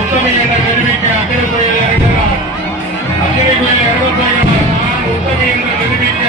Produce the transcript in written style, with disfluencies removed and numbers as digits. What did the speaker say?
உத்தமி என்ற நிரூபிக்க அக்கினி கோயில் இறங்கினார். அக்கினி கோயில் இறங்க போகிறார். நான் உத்தமி என்று நிரூபிக்க